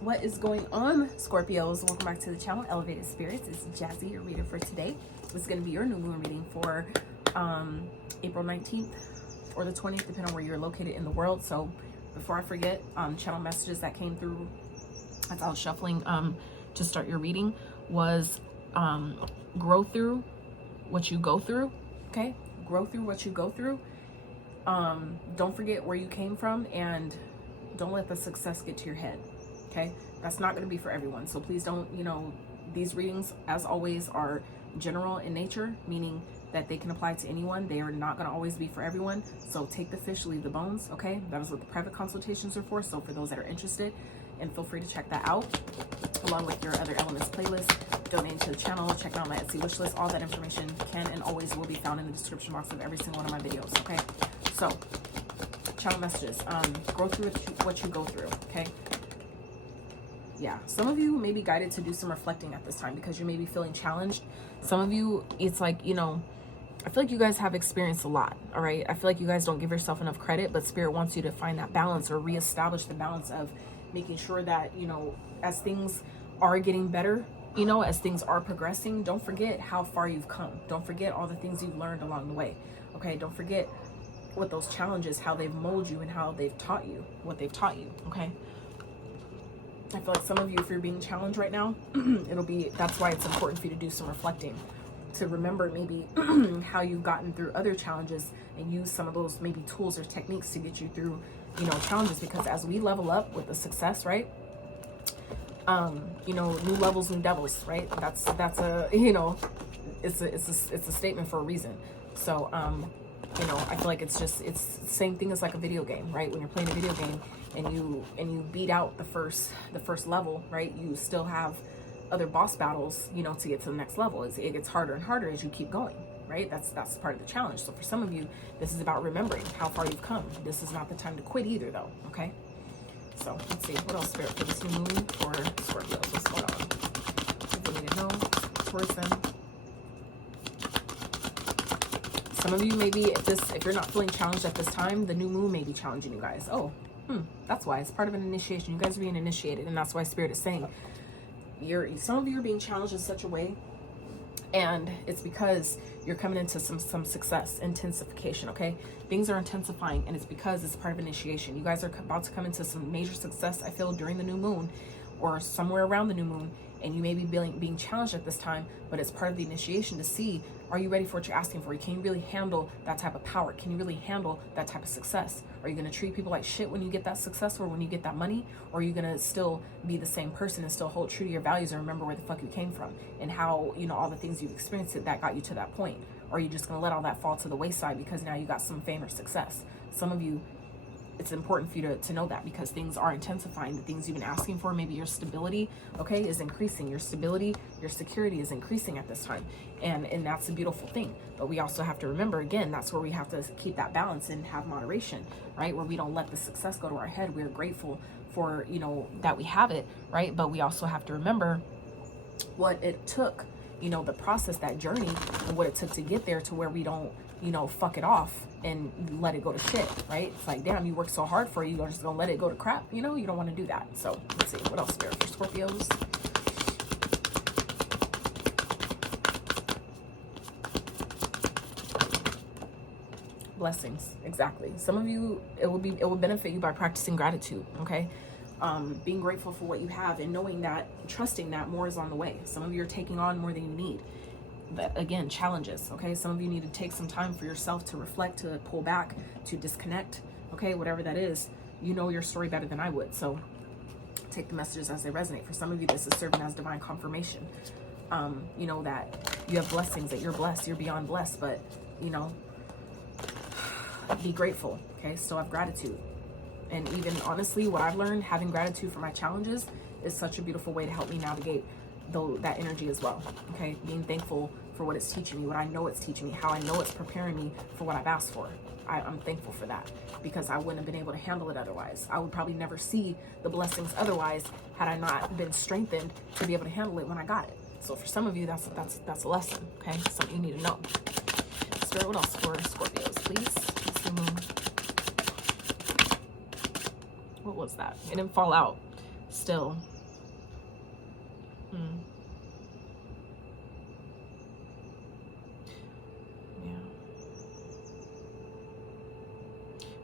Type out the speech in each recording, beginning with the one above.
What is going on, Scorpios? Welcome back to the channel, Elevated Spirits. It's Jazzy, your reader for today. This is going to be your new moon reading for April 19th or the 20th, depending on where you're located in the world. So before I forget, channel messages that came through as I was shuffling to start your reading was grow through what you go through, okay? Grow through what you go through. Don't forget where you came from, and don't let the success get to your head. Okay, that's not going to be for everyone. So please don't, these readings, as always, are general in nature, meaning that they can apply to anyone. They are not going to always be for everyone. So take the fish, leave the bones. Okay, that is what the private consultations are for. So for those that are interested, and feel free to check that out along with your other elements playlist, donate to the channel, check out my Etsy wish list. All that information can and always will be found in the description box of every single one of my videos. Okay, so channel messages, grow through what you go through. Okay. Yeah, some of you may be guided to do some reflecting at this time because you may be feeling challenged. Some of you, it's like, I feel like you guys have experienced a lot, all right? I feel like you guys don't give yourself enough credit, but Spirit wants you to find that balance or reestablish the balance of making sure that, as things are getting better, as things are progressing, don't forget how far you've come. Don't forget all the things you've learned along the way, okay? Don't forget what those challenges, how they've molded you and how they've taught you, what they've taught you, okay? I feel like some of you, if you're being challenged right now, that's why it's important for you to do some reflecting, to remember maybe how you've gotten through other challenges and use some of those maybe tools or techniques to get you through, challenges. Because as we level up with the success, right? New levels, new devils, right? That's a, it's a statement for a reason. So, I feel like it's the same thing as like a video game, right? When you're playing a video game and you beat out the first level, right? You still have other boss battles, to get to the next level. It gets harder and harder as you keep going, right? That's part of the challenge. So for some of you, this is about remembering how far you've come. This is not the time to quit either, though. Okay. So let's see what else, Spirit, for this new moon for Scorpios. What's going on? What do you need to know? Taurus. Some of you maybe, if you're not feeling challenged at this time, the new moon may be challenging you guys. Oh, that's why. It's part of an initiation. You guys are being initiated, and that's why Spirit is saying some of you are being challenged in such a way, and it's because you're coming into some success, intensification, okay? Things are intensifying, and it's because it's part of initiation. You guys are about to come into some major success, I feel, during the new moon or somewhere around the new moon, and you may be being challenged at this time, but it's part of the initiation to see, are you ready for what you're asking for? Can you really handle that type of power? Can you really handle that type of success? Are you going to treat people like shit when you get that success or when you get that money? Or are you going to still be the same person and still hold true to your values and remember where the fuck you came from and how, all the things you've experienced that got you to that point? Or are you just going to let all that fall to the wayside because now you got some fame or success? Some of you, it's important for you to know that because things are intensifying. The things you've been asking for, maybe your stability, okay, is increasing. Your stability, your security is increasing at this time. And that's a beautiful thing. But we also have to remember, again, that's where we have to keep that balance and have moderation, right? Where we don't let the success go to our head. We're grateful for, that we have it, right? But we also have to remember what it took, the process, that journey, and what it took to get there to where we don't, fuck it off and let it go to shit, right? It's like, damn, you worked so hard for it, you're just gonna let it go to crap, you don't want to do that. So let's see, what else, Spirit, for Scorpios? Blessings, exactly. Some of you, it will benefit you by practicing gratitude, okay? Being grateful for what you have and knowing that, trusting that more is on the way. Some of you are taking on more than you need. That, again, challenges, okay? Some of you need to take some time for yourself to reflect, to pull back, to disconnect, okay? Whatever that is, you know your story better than I would. So take the messages as they resonate. For some of you, this is serving as divine confirmation. That you have blessings, that you're blessed, you're beyond blessed, but, be grateful, okay? Still have gratitude. And even honestly, what I've learned, having gratitude for my challenges is such a beautiful way to help me navigate that energy as well, okay? Being thankful for what it's teaching me, what I know it's teaching me, how I know it's preparing me for what I've asked for. I'm thankful for that because I wouldn't have been able to handle it otherwise. I would probably never see the blessings otherwise had I not been strengthened to be able to handle it when I got it. So for some of you, that's a lesson, okay? Something you need to know. Spirit, what else for Scorpios, please? It's the moon. What was that? It didn't fall out. Still. Yeah.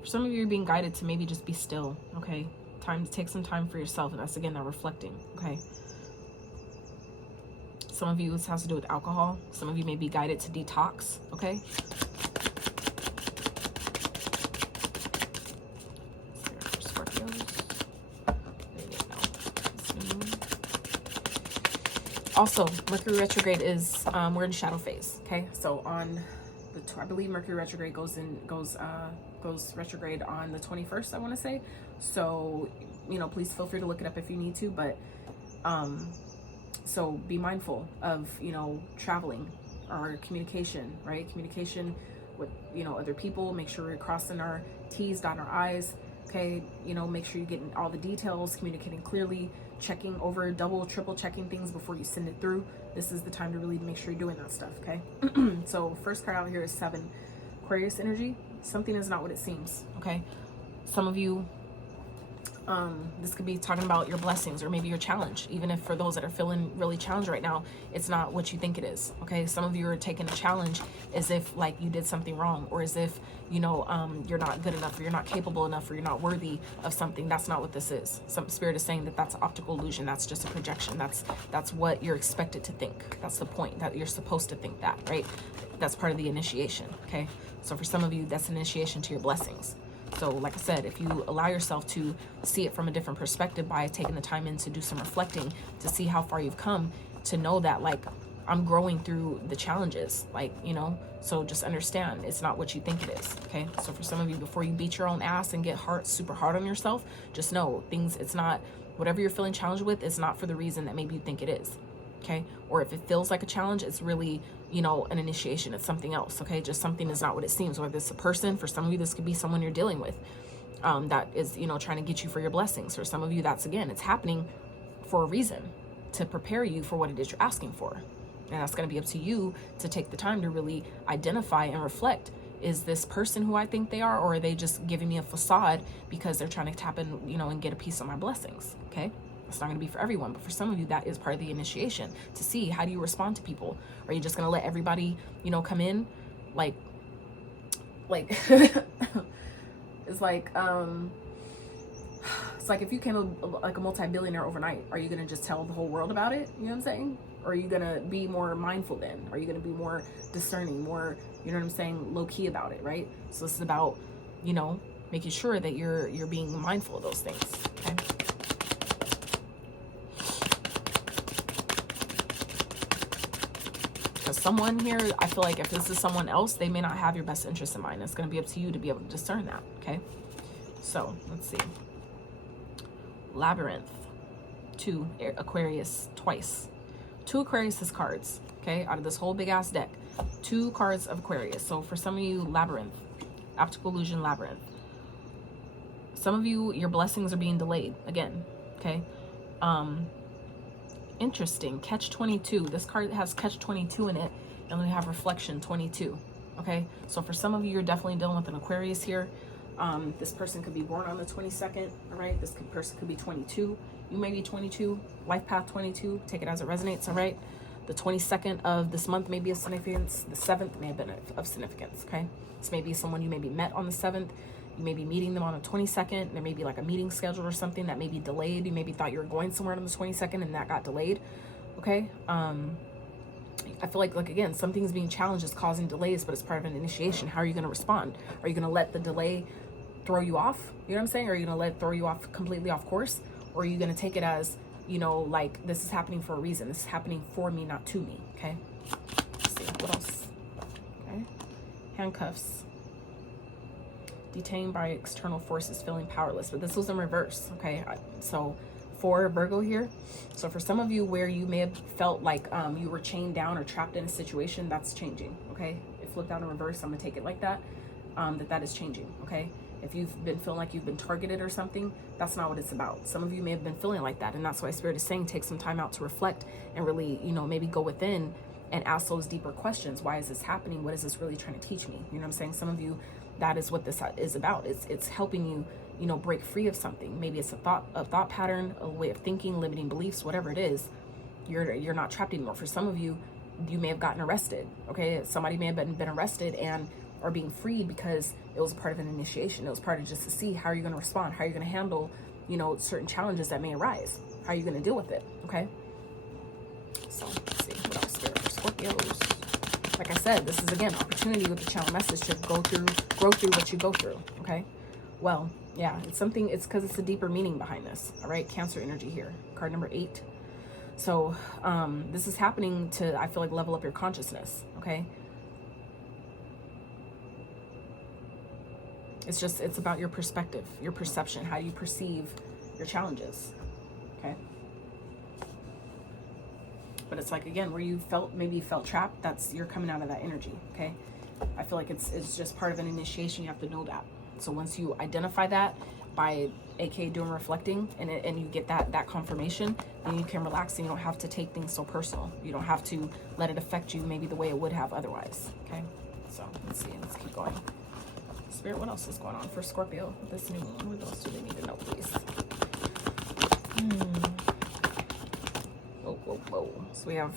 For some of you, you're being guided to maybe just be still, okay? Time to take some time for yourself, and that's, again, that reflecting, okay? Some of you, this has to do with alcohol. Some of you may be guided to detox, okay? Also, Mercury retrograde is, we're in shadow phase, okay? So on the, I believe Mercury retrograde goes retrograde on the 21st, I want to say. So, you know, please feel free to look it up if you need to, but, so be mindful of, you know, traveling or communication, right? Communication with, you know, other people. Make sure we're crossing our T's, dotting our I's, okay? You know, make sure you're getting all the details, communicating clearly, checking over, double, triple checking things before you send it through. This is the time to really make sure you're doing that stuff, okay? So first card out here is 7, Aquarius energy. Something is not what it seems, okay? Some of you, this could be talking about your blessings or maybe your challenge. Even if for those that are feeling really challenged right now, it's not what you think it is, okay? Some of you are taking a challenge as if like you did something wrong, or as if, you know, you're not good enough, or you're not capable enough, or you're not worthy of something. That's not what this is. Some spirit is saying that that's optical illusion. That's just a projection. That's what you're expected to think. That's the point, that you're supposed to think that, right? That's part of the initiation, okay? So for some of you, that's initiation to your blessings. So like I said, if you allow yourself to see it from a different perspective by taking the time in to do some reflecting, to see how far you've come, to know that like I'm growing through the challenges, like, you know, so just understand it's not what you think it is, okay? So for some of you, before you beat your own ass and get super hard on yourself, just know things, it's not, whatever you're feeling challenged with, it's not for the reason that maybe you think it is, okay? Or if it feels like a challenge, it's really, you know, an initiation. It's something else, okay? Just something is not what it seems. Whether it's a person, for some of you, this could be someone you're dealing with that is, you know, trying to get you for your blessings. For some of you, that's, again, it's happening for a reason, to prepare you for what it is you're asking for. And that's going to be up to you to take the time to really identify and reflect. Is this person who I think they are, or are they just giving me a facade because they're trying to tap in, you know, and get a piece of my blessings, okay? It's not going to be for everyone, but for some of you, that is part of the initiation, to see how do you respond to people. Are you just going to let everybody, you know, come in like it's like if you became like a multi-billionaire overnight, are you going to just tell the whole world about it? You know what I'm saying? Or are you going to be more mindful then? Are you going to be more discerning, more, you know what I'm saying, low key about it, right? So this is about, you know, making sure that you're being mindful of those things, okay? Because someone here, I feel like if this is someone else, they may not have your best interest in mind. It's going to be up to you to be able to discern that, okay? So let's see. Labyrinth. 2 Aquarius twice. 2 Aquarius cards, okay? Out of this whole big ass deck. 2 cards of Aquarius. So for some of you, Labyrinth. Optical illusion, Labyrinth. Some of you, your blessings are being delayed. Again, okay? Interesting. Catch-22. This card has Catch-22 in it, and we have Reflection 22, okay? So for some of you, you're definitely dealing with an Aquarius here. This person could be born on the 22nd, all right? This person could be 22. You may be 22, life path 22. Take it as it resonates, all right? The 22nd of this month may be of significance. The 7th may have been of significance, okay? This may be someone you maybe met on the 7th. You may be meeting them on the 22nd. There may be like a meeting scheduled or something that may be delayed. You maybe thought you were going somewhere on the 22nd and that got delayed, okay? I feel like again, something's being challenged is causing delays, but it's part of an initiation. How are you going to respond? Are you going to let the delay throw you off? You know what I'm saying? Are you going to let it throw you off completely off course? Or are you going to take it as, you know, like this is happening for a reason. This is happening for me, not to me, okay? Let's see, what else? Okay. Handcuffs. Detained by external forces, feeling powerless. But this was in reverse, okay? So for Virgo here, so for some of you where you may have felt like you were chained down or trapped in a situation, that's changing, okay? It flipped out in reverse, I'm gonna take it like that, that is changing, okay? If you've been feeling like you've been targeted or something, that's not what it's about. Some of you may have been feeling like that, and that's why Spirit is saying take some time out to reflect and really, you know, maybe go within and ask those deeper questions. Why is this happening? What is this really trying to teach me? You know what I'm saying? Some of you, that is what this is about. It's helping you, you know, break free of something. Maybe it's a thought pattern, a way of thinking, limiting beliefs, whatever it is. You're not trapped anymore. For some of you, you may have gotten arrested. Okay, somebody may have been arrested and are being freed because it was part of an initiation. It was part of just to see how you're going to respond, how you're going to handle, you know, certain challenges that may arise. How are you going to deal with it? Okay. So let's see what else there for Scorpios. Like I said, this is again opportunity with the channel message to grow through what you go through. Okay. Well, yeah, it's something. It's because it's a deeper meaning behind this. All right, Cancer energy here. Card number 8. So this is happening to, I feel like, level up your consciousness. Okay. It's about your perspective, your perception, how you perceive your challenges. Okay. But it's like, again, where you maybe felt trapped, you're coming out of that energy. Okay. I feel like it's just part of an initiation. You have to know that. So once you identify that by aka doing reflecting and you get that confirmation, then you can relax and you don't have to take things so personal. You don't have to let it affect you maybe the way it would have otherwise. Okay. So let's see, let's keep going. Spirit, what else is going on for Scorpio with this new moon? What else do they need to know, please? Whoa. So we have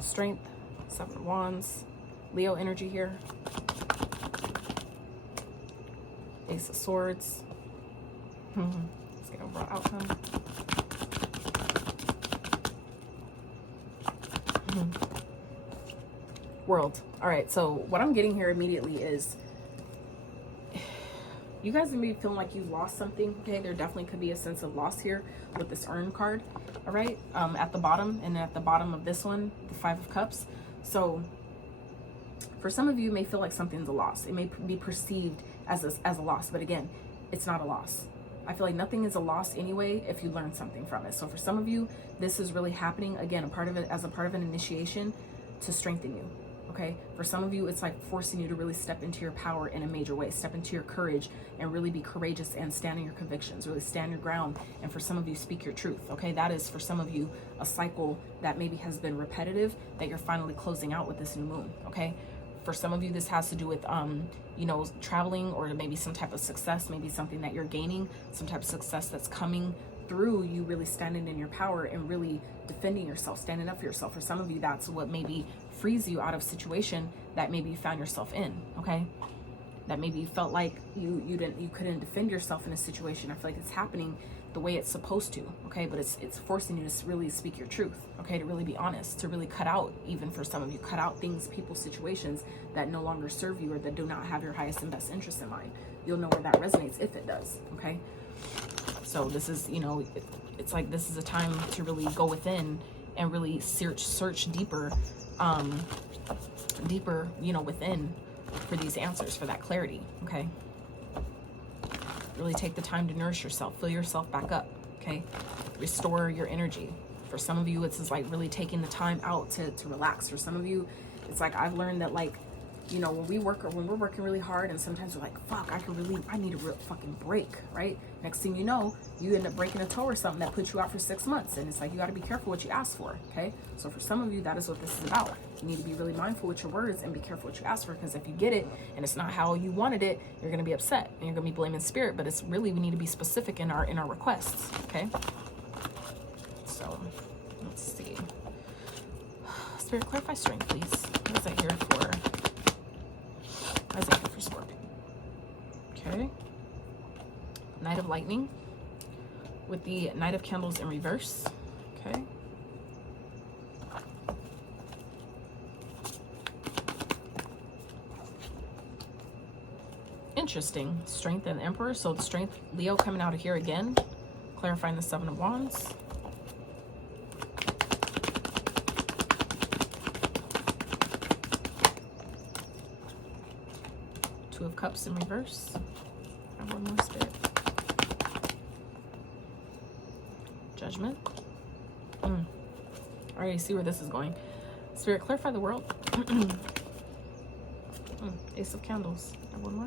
Strength, 7 of Wands, Leo energy here, Ace of Swords. Let's get overall outcome. World. All right, so what I'm getting here immediately is you guys may be feeling like you've lost something. Okay, there definitely could be a sense of loss here with this Earn card. All right, at the bottom, and at the bottom of this one, the 5 of Cups. So for some of you, it may feel like something's a loss. It may be perceived as a loss, but again, it's not a loss. I feel like nothing is a loss anyway if you learn something from it. So for some of you, this is really happening, again, as a part of an initiation to strengthen you. Okay, for some of you, it's like forcing you to really step into your power in a major way, step into your courage and really be courageous and stand in your convictions, really stand your ground. And for some of you, speak your truth. Okay, that is for some of you a cycle that maybe has been repetitive that you're finally closing out with this new moon. Okay, for some of you, this has to do with you know, traveling, or maybe some type of success, maybe something that you're gaining, some type of success that's coming through you really standing in your power and really defending yourself, standing up for yourself. For some of you, that's what maybe frees you out of situation that maybe you found yourself in. Okay, that maybe you felt like you couldn't defend yourself in a situation. I feel like it's happening the way it's supposed to. Okay, but it's forcing you to really speak your truth. Okay, to really be honest, to really cut out, even for some of you, cut out things, people, situations that no longer serve you or that do not have your highest and best interest in mind. You'll know where that resonates if it does. Okay, so this is, you know, it's like this is a time to really go within and really search deeper, you know, within for these answers, for that clarity. Okay, really take the time to nourish yourself, fill yourself back up. Okay, restore your energy. For some of you, it's like really taking the time out to relax. For some of you, it's like I've learned that, like, you know, when we're working really hard and sometimes we're like, fuck, I need a real fucking break, right? Next thing you know, you end up breaking a toe or something that puts you out for 6 months. And it's like, you got to be careful what you ask for. Okay, so for some of you, that is what this is about. You need to be really mindful with your words and be careful what you ask for, because if you get it and it's not how you wanted it, you're going to be upset and you're going to be blaming spirit. But it's really, we need to be specific in our requests. Okay, so let's see. Spirit, clarify strength, please. What is that here for? What is that here for Scorpio? Okay. Knight of Lightning with the Knight of Candles in reverse. Okay. Interesting. Strength and Emperor. So the Strength, Leo coming out of here again, clarifying the 7 of Wands. Two of Cups in reverse. I have one more, Spirit. Judgment. I already see where this is going. Spirit, clarify the world. Ace of Candles. I have one more.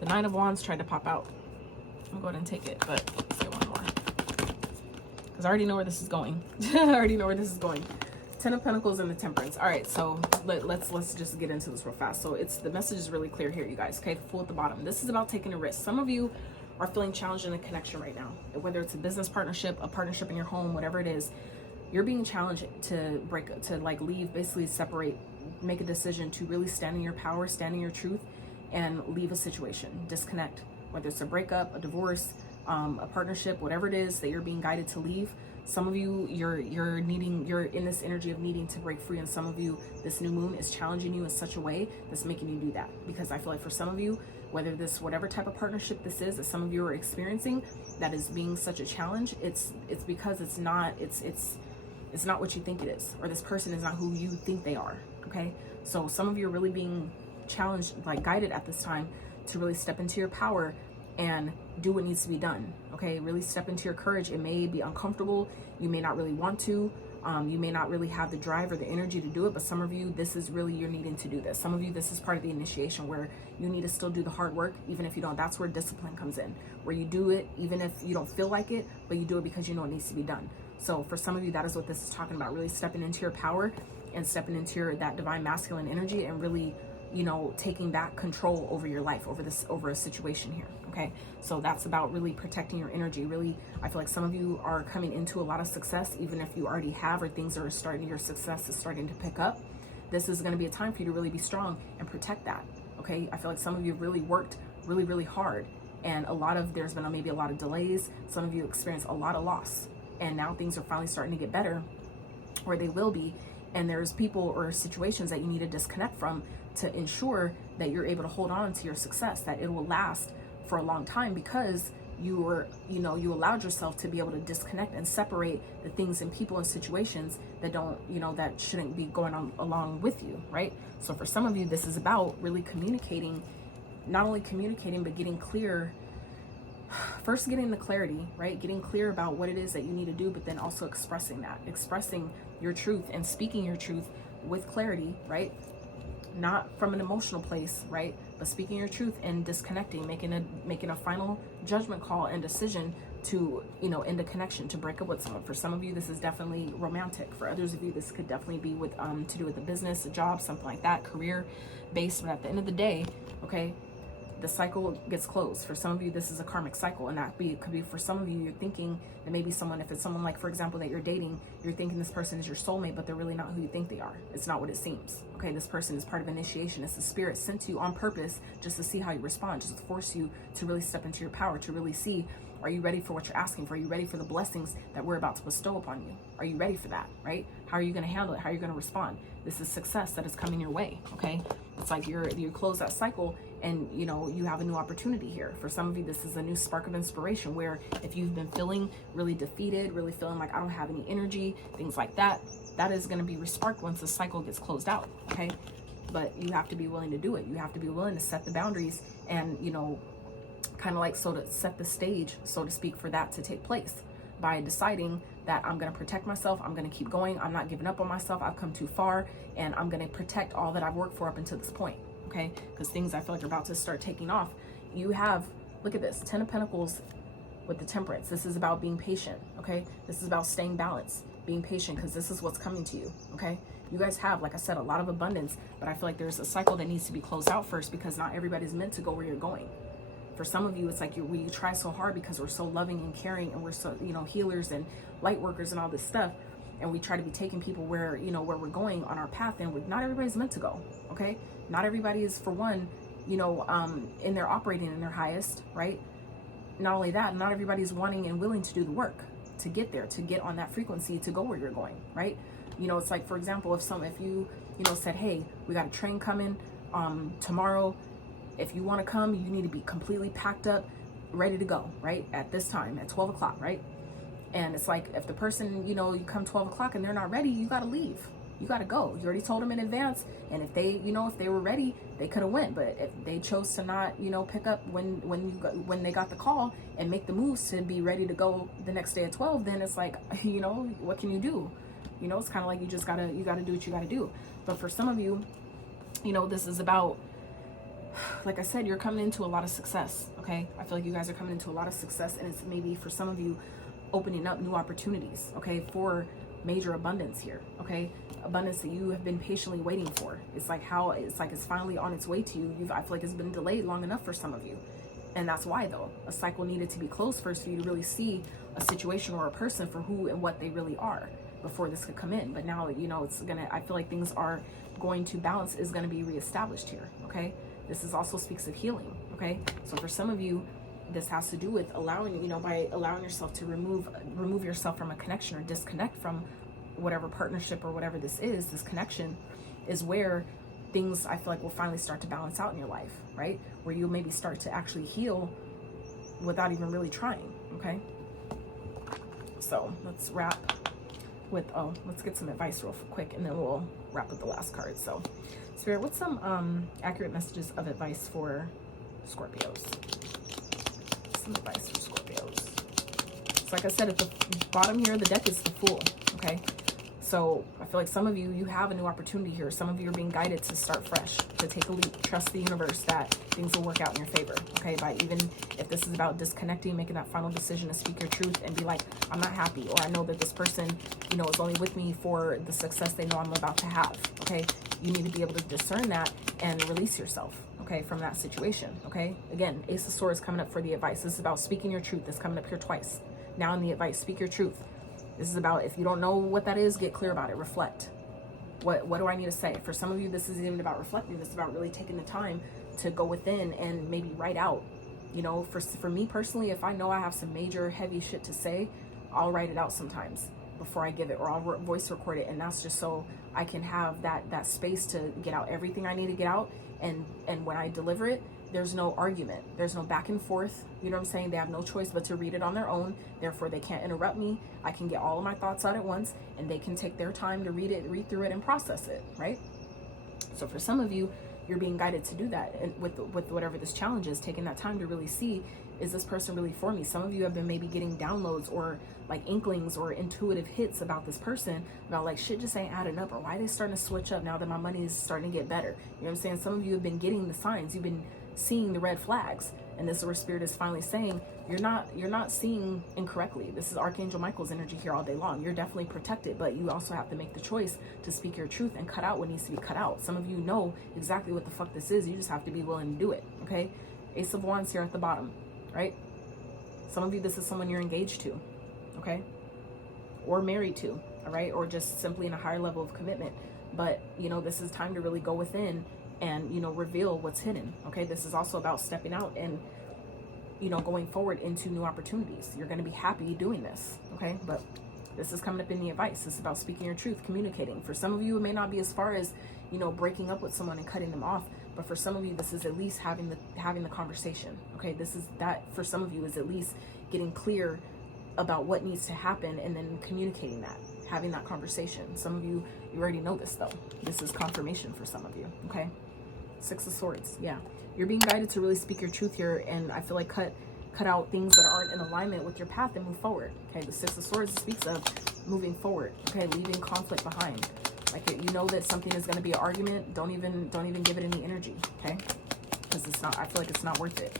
The 9 of Wands tried to pop out. I'll go ahead and take it, but let's get one more, because I already know where this is going. I already know where this is going. Ten of Pentacles and the Temperance. All right, so let's just get into this real fast. So the message is really clear here, you guys. Okay, full at the bottom. This is about taking a risk. Some of you are feeling challenged in a connection right now, whether it's a business partnership, a partnership in your home, whatever it is. You're being challenged to leave, basically separate, make a decision to really stand in your power, stand in your truth, and leave a situation, disconnect, whether it's a breakup, a divorce, a partnership, whatever it is that you're being guided to leave. Some of you, you're in this energy of needing to break free, and some of you, this new moon is challenging you in such a way that's making you do that. Because I feel like for some of you, whatever type of partnership this is that some of you are experiencing, that is being such a challenge, it's because it's not what you think it is, or this person is not who you think they are. Okay, so some of you are really being challenged, like guided at this time, to really step into your power and do what needs to be done. Okay, really step into your courage. It may be uncomfortable, you may not really want to, you may not really have the drive or the energy to do it, but some of you, this is really, you're needing to do this. Some of you, this is part of the initiation where you need to still do the hard work, even if you don't. That's where discipline comes in, where you do it even if you don't feel like it, but you do it because you know it needs to be done. So for some of you, that is what this is talking about, really stepping into your power and stepping into that divine masculine energy, and really, you know, taking back control over your life, over a situation here. Okay, so that's about really protecting your energy. Really, I feel like some of you are coming into a lot of success, even if you already have, or things are starting, your success is starting to pick up. This is going to be a time for you to really be strong and protect that. Okay, I feel like some of you have really worked really hard, and there's been maybe a lot of delays. Some of you experienced a lot of loss, and now things are finally starting to get better, or they will be. And there's people or situations that you need to disconnect from to ensure that you're able to hold on to your success, that it will last for a long time, because you allowed yourself to be able to disconnect and separate the things and people and situations that that shouldn't be going on along with you, right? So for some of you, this is about really communicating, not only communicating, but getting clear. First, getting the clarity, right? Getting clear about what it is that you need to do, but then also expressing your truth and speaking your truth with clarity, right? Not from an emotional place, right? But speaking your truth and disconnecting, making a final judgment call and decision to, end a connection, to break up with someone. For some of you, this is definitely romantic. For others of you, this could definitely be with to do with a business, a job, something like that, career based. But at the end of the day, okay, the cycle gets closed. For some of you, this is a karmic cycle, and could be for some of you, you're thinking that maybe if it's someone like, for example, that you're dating, you're thinking this person is your soulmate, but they're really not who you think they are. It's not what it seems. Okay, this person is part of initiation. It's the spirit sent to you on purpose just to see how you respond, just to force you to really step into your power, to really see, are you ready for what you're asking for? Are you ready for the blessings that we're about to bestow upon you? Are you ready for that, right? How are you going to handle it? How are you going to respond? This is success that is coming your way, okay? It's like you close that cycle, and you have a new opportunity here. For some of you, this is a new spark of inspiration, where if you've been feeling really defeated, really feeling like I don't have any energy, things like that, that is going to be resparked once the cycle gets closed out, okay? But you have to be willing to do it. You have to be willing to set the boundaries and, kind of like, so to set the stage, so to speak, for that to take place, by deciding that I'm going to protect myself, I'm going to keep going, I'm not giving up on myself, I've come too far, and I'm going to protect all that I've worked for up until this point, okay? Because things, I feel like, are about to start taking off. You have, look at this, 10 of Pentacles with the Temperance. This is about being patient, okay? This is about staying balanced, being patient, because this is what's coming to you, okay? You guys have, like I said, a lot of abundance, but I feel like there's a cycle that needs to be closed out first, because not everybody's meant to go where you're going. For some of you, it's like we try so hard because we're so loving and caring, and we're so, healers and light workers and all this stuff, and we try to be taking people where, where we're going on our path, and not everybody's meant to go, okay? Not everybody is, for one, in their operating in their highest, right? Not only that, not everybody's wanting and willing to do the work to get there, to get on that frequency, to go where you're going, right? It's like, for example, if you said, hey, we got a train coming tomorrow, if you want to come, you need to be completely packed up, ready to go, right? At this time, at 12 o'clock, right? And it's like, if the person, you come 12 o'clock and they're not ready, you got to leave. You got to go. You already told them in advance. And if they, if they were ready, they could have went. But if they chose to not, pick up when they got the call and make the moves to be ready to go the next day at 12, then it's like, what can you do? It's kind of like you got to do what you got to do. But for some of you, this is about, like I said, you're coming into a lot of success, okay? I feel like you guys are coming into a lot of success, and it's maybe for some of you opening up new opportunities, okay, for major abundance here, okay? Abundance that you have been patiently waiting for. It's like it's finally on its way to you. I feel like it's been delayed long enough for some of you. And that's why, though, a cycle needed to be closed first for you to really see a situation or a person for who and what they really are before this could come in. But now, you know, I feel like things are going to balance, is going to be reestablished here, okay? This also speaks of healing, okay? So for some of you, this has to do with allowing, you know, by allowing yourself to remove yourself from a connection or disconnect from whatever partnership or whatever this connection is where things, I feel like, will finally start to balance out in your life, right? Where you'll maybe start to actually heal without even really trying, okay? So let's wrap with, let's get some advice real quick, and then we'll wrap with the last card. So Spirit, what's some accurate messages of advice for Scorpios? Some advice for Scorpios. So like I said, at the bottom here, the deck is the Fool, okay? So I feel like some of you have a new opportunity here. Some of you are being guided to start fresh, to take a leap, trust the universe that things will work out in your favor, okay? By even if this is about disconnecting, making that final decision to speak your truth and be like, I'm not happy, or I know that this person, you know, is only with me for the success they know I'm about to have, okay? You need to be able to discern that and release yourself, okay, from that situation, okay? Again, Ace of Swords coming up for the advice. This is about speaking your truth. It's coming up here twice. Now in the advice, speak your truth. This is about, if you don't know what that is, get clear about it. Reflect. What do I need to say? For some of you, this isn't even about reflecting. This is about really taking the time to go within and maybe write out. You know, for me personally, if I know I have some major heavy shit to say, I'll write it out sometimes before I give it, or I'll voice record it. And that's just so I can have that space to get out everything I need to get out. And when I deliver it, there's no argument. There's no back and forth. You know what I'm saying? They have no choice but to read it on their own. Therefore, they can't interrupt me. I can get all of my thoughts out at once, and they can take their time to read through it and process it, right? So for some of you, you're being guided to do that. And with whatever this challenge is, taking that time to really see, is this person really for me? Some of you have been maybe getting downloads or like inklings or intuitive hits about this person, about like, shit just ain't adding up, or why are they starting to switch up now that my money is starting to get better? You know what I'm saying? Some of you have been getting the signs. You've been seeing the red flags, and this is where Spirit is finally saying, you're not seeing incorrectly. This is Archangel Michael's energy here all day long. You're definitely protected, but you also have to make the choice to speak your truth and cut out what needs to be cut out. Some of you know exactly what the fuck this is. You just have to be willing to do it, okay? Ace of Wands here at the bottom, right? Some of you, this is someone you're engaged to, okay? Or married to, all right? Or just simply in a higher level of commitment. But, you know, this is time to really go within and, you know, reveal what's hidden, okay? This is also about stepping out and, you know, going forward into new opportunities. You're going to be happy doing this, okay? But this is coming up in the advice. This is about speaking your truth, communicating. For some of you, it may not be as far as, you know, breaking up with someone and cutting them off, but for some of you, this is at least having the conversation, okay? This is that, for some of you, is at least getting clear about what needs to happen and then communicating that, having that conversation. Some of you already know this, though. This is confirmation for some of you, okay? Six of Swords, yeah. You're being guided to really speak your truth here, and I feel like cut out things that aren't in alignment with your path and move forward, okay? The Six of Swords speaks of moving forward, okay? Leaving conflict behind. Like, you know that something is going to be an argument, don't even give it any energy, okay? Because it's not, I feel like it's not worth it.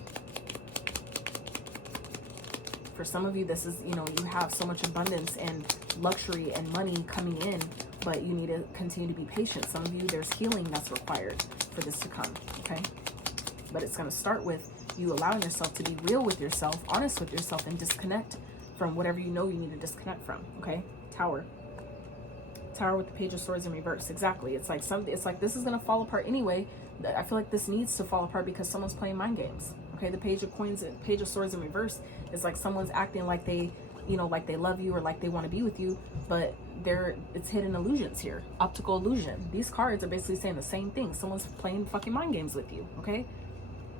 For some of you, this is, you know, you have so much abundance and luxury and money coming in, but you need to continue to be patient. Some of you, there's healing that's required for this to come, okay? But it's going to start with you allowing yourself to be real with yourself, honest with yourself, and disconnect from whatever you know you need to disconnect from, okay? Tower with the Page of Swords in reverse. Exactly. It's like this is going to fall apart anyway. I feel like this needs to fall apart because someone's playing mind games, okay? The Page of Coins, Page of Swords in reverse is like someone's acting like they, you know, like they love you or like they want to be with you, but it's hidden illusions here. Optical illusion. These cards are basically saying the same thing. Someone's playing fucking mind games with you, okay?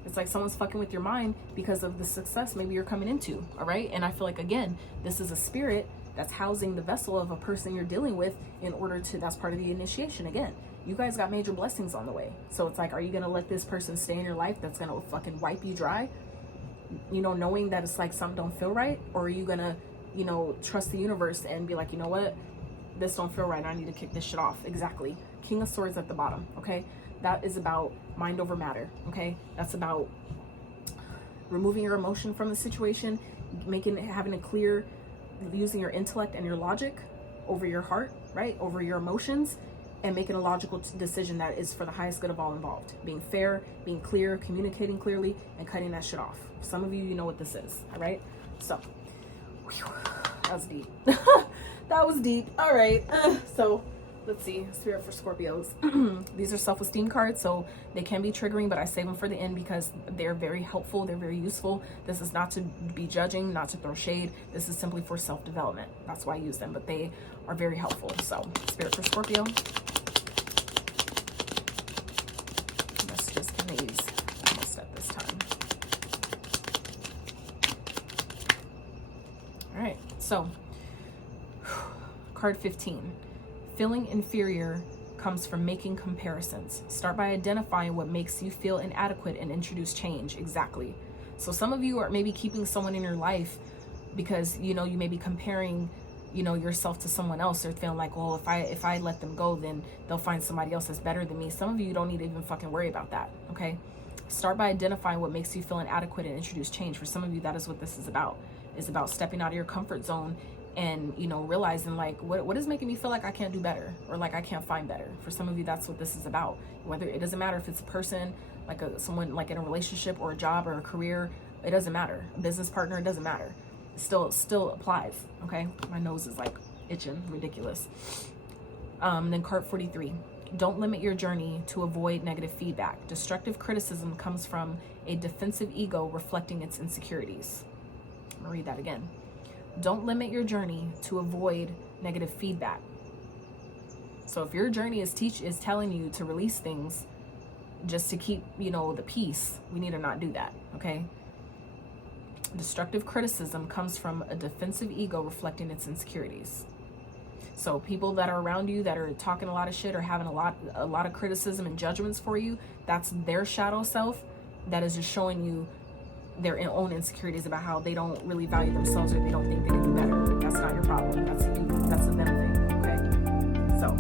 It's like someone's fucking with your mind because of the success maybe you're coming into, all right? And I feel like, again, this is a spirit that's housing the vessel of a person you're dealing with in order to, that's part of the initiation. Again, you guys got major blessings on the way. So it's like, are you going to let this person stay in your life that's going to fucking wipe you dry? You know, knowing that it's like something don't feel right? Or are you going to, you know, trust the universe and be like, you know what? This don't feel right. I need to kick this shit off. Exactly. King of Swords at the bottom, okay? That is about mind over matter, okay? That's about removing your emotion from the situation, having a clear, using your intellect and your logic, over your heart, right? Over your emotions, and making a logical decision that is for the highest good of all involved. Being fair, being clear, communicating clearly, and cutting that shit off. Some of you, you know what this is, all right? So, whew, that was deep. That was deep. All right. So, let's see. Spirit for Scorpios. These are self-esteem cards, so they can be triggering, but I save them for the end because they're very helpful. They're very useful. This is not to be judging, not to throw shade. This is simply for self-development. That's why I use them, but they are very helpful. So, Spirit for Scorpio. Messages, can they use almost at this time? All right. So, card 15. Feeling inferior comes from making comparisons. Start by identifying what makes you feel inadequate and introduce change. Exactly. So some of you are maybe keeping someone in your life because, you know, you may be comparing, you know, yourself to someone else, or feeling like, well, if I let them go, then they'll find somebody else that's better than me. Some of you don't need to even fucking worry about that. Okay. Start by identifying what makes you feel inadequate and introduce change. For some of you, that is what this is about. It's about stepping out of your comfort zone and, you know, realizing like what is making me feel like I can't do better, or like I can't find better. For some of you, that's what this is about. Whether it doesn't matter if it's a person, like someone like in a relationship or a job or a career, it doesn't matter. A business partner, it doesn't matter. It still applies. Okay. My nose is like itching, ridiculous. Then card 43. Don't limit your journey to avoid negative feedback. Destructive criticism comes from a defensive ego reflecting its insecurities. I'm gonna read that again. Don't limit your journey to avoid negative feedback. So if your journey is telling you to release things just to keep, you know, the peace, we need to not do that, okay? Destructive criticism comes from a defensive ego reflecting its insecurities. So people that are around you that are talking a lot of shit or having a lot of criticism and judgments for you, that's their shadow self that is just showing you their own insecurities about how they don't really value themselves, or they don't think they can do better. That's not your problem. That's a them thing, okay? So,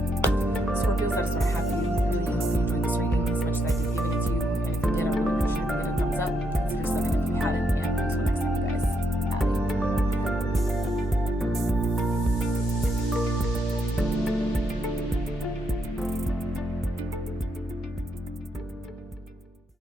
Scorpios, I just want to have you really hope you enjoyed this reading.